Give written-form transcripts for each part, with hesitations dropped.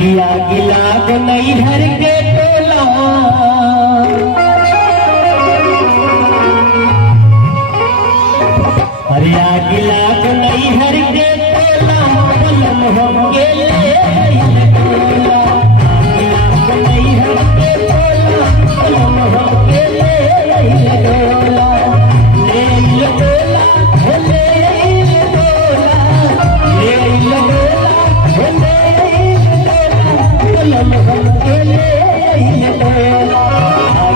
हिया गिला को नहीं हर के टोला हरिया गिला को नहीं हर के टोला पलम हम के ले टोला गिला को नहीं हर के टोला पलम हम के ले टोला ले टोला ले टोला ले टोला पलम हम के ले टोला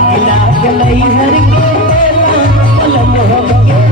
गिला को नहीं हर के टोला पलम हम के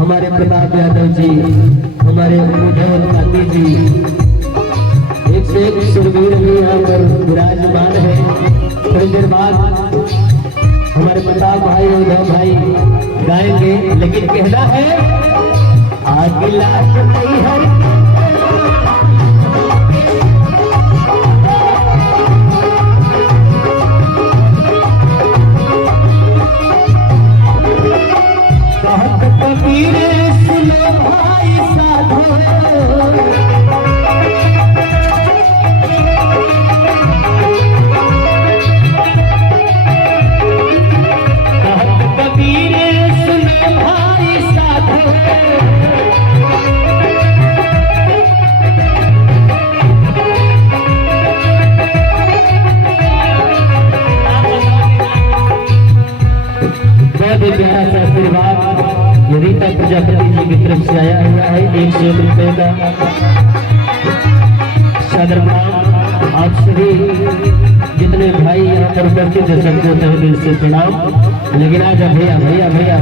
हमारे प्रताप यादव जी, हमारे उद्धव गांधी जी, एक से एक सुरवीर भी यहाँ पर विराजमान है। थोड़ी देर बाद हमारे प्रताप भाई और उद्धव भाई गाएंगे, लेकिन कहना है आग लाख नहीं हर प्यारा सा आशीर्वाद रीता प्रजापति जी की तरफ से आया हुआ है। 101 रुपए का सादरमान। आप सभी जितने भाई यहाँ पर उपस्थित है सबको तहे दिल से प्रणाम। लेकिन आज भैया भैया भैया